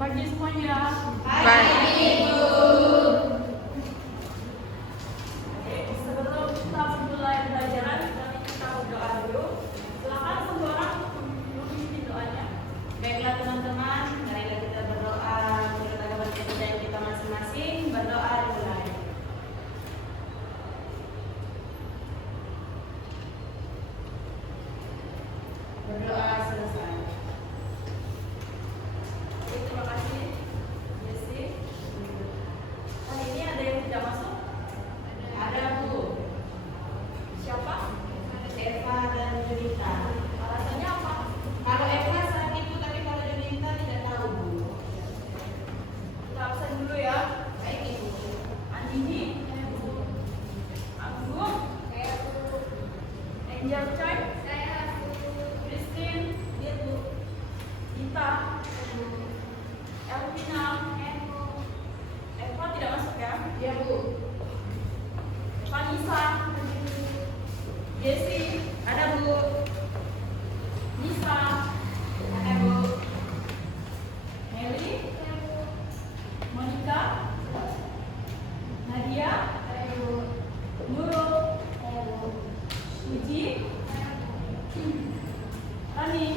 pagi semuanya. Pagi, Ibu. Oke, sebelum kita mulai pelajaran, nanti kita berdoa dulu. Silakan semua orang mengikuti doanya. Baiklah teman-teman, marilah kita berdoa menurut agama kepercayaan kita masing-masing. Berdoa dimulai. Berdoa selesai. Oke, terima kasih. Jesse. Hari ini ada yang tidak masuk? Ada Bu, Siapa? Eva dan Junita. Alasannya apa? Kalau Eva saat itu, tapi kalau Junita tidak tahu Bu. Kita absen dulu ya. Baik Ibu. Andini. Agung. Angel Chai. Christine. Dita. Elvina. Eva tidak masuk ya? Iya Bu. Vanessa. Jessie. Ada Bu. Nisa. Ada Bu. Meli. Monica. Nadia. Nurul. Puji. Rani.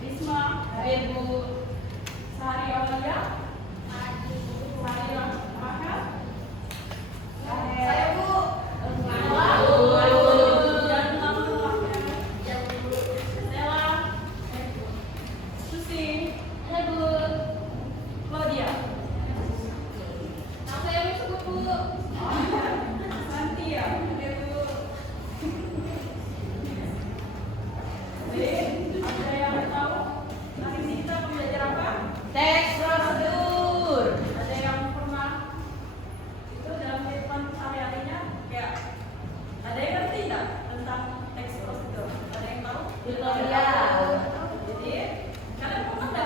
Risma. Ada Bu. Sari Aulia. Sari Raka. Saya Bu. Dan nama Stella. Susi. Claudia. Santi ya. Ada yang tahu hari ini kita belajar apa? Teks prosedur. Ada yang pernah itu dalam kehidupan sehari-harinya kayak ada yang ngerti nggak tentang teks prosedur? Ada yang tahu? Tutorial. Jadi kalian pernah nggak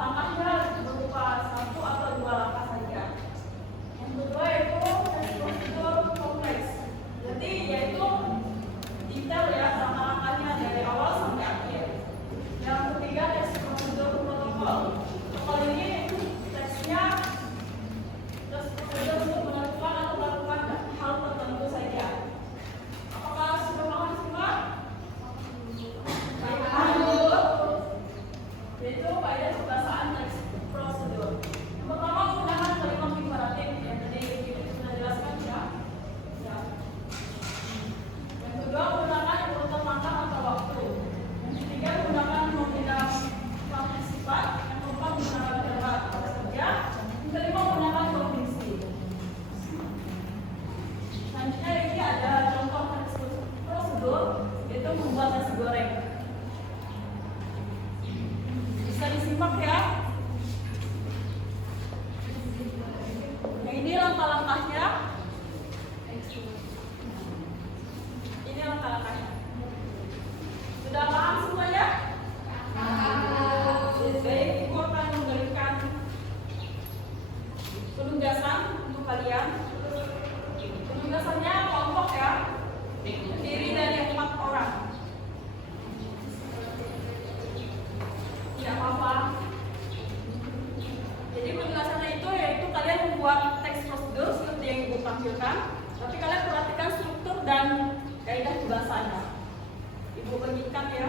Langkahnya berupa satu atau dua langkah saja. Yang kedua yaitu tes prosedur kompleks. Jadi yaitu detail ya langkah-langkahnya dari awal sampai akhir. Yang ketiga tes prosedur protokol. Protokol ini tesnya tes prosedur untuk menentukan atau melakukan hal tertentu saja. Apakah sudah paham semua? Yaitu kaidah kebahasaan teks prosedur. Yang pertama menggunakan kalimat imperatif yang tadi kita sudah jelaskan ya. Yang kedua menggunakan urutan langkah atau waktu. Yang ketiga menggunakan nominal partisipal. Yang keempat menggunakan verb kerja. Yang kelima menggunakan kondisi. Selanjutnya ini ada contoh teks prosedur yaitu membuat nasi goreng. Bisa disimak ya. Nah, ini langkah-langkahnya. Ini langkah-langkahnya. Sudah paham semuanya? Baik, Ibu akan memberikan penugasan untuk kalian. Penugasannya kelompok ya. Terdiri dari 4 orang. Tidak apa-apa. Jadi penugasannya itu yaitu kalian membuat teks prosedur seperti yang Ibu tampilkan, tapi kalian perhatikan struktur dan kaidah kebahasanya. Ibu bagikan ya.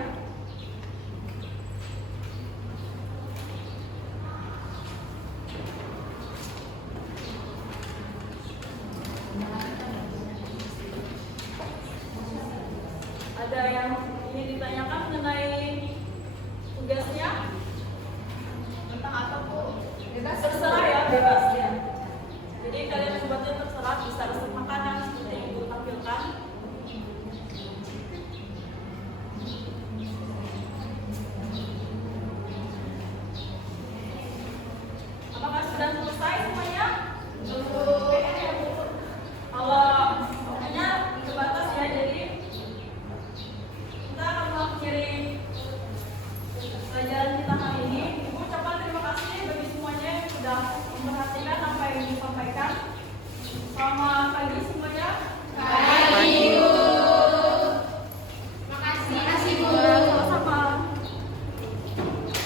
Ada yang ingin ditanyakan mengenai tugasnya? Tentang apa, Bu? Bebas. Terserah ya, bebas ya. Jadi kalian membuatnya terserah, bisa resep makanan seperti yang Ibu tampilkan. Apakah sudah selesai semuanya? Kalau pokoknya terbatas ya, jadi kita akan mengakhiri pelajaran kita hari ini. Ibu ucapkan terima kasih bagi semuanya yang sudah memperhatikan apa yang disampaikan. Selamat pagi semuanya.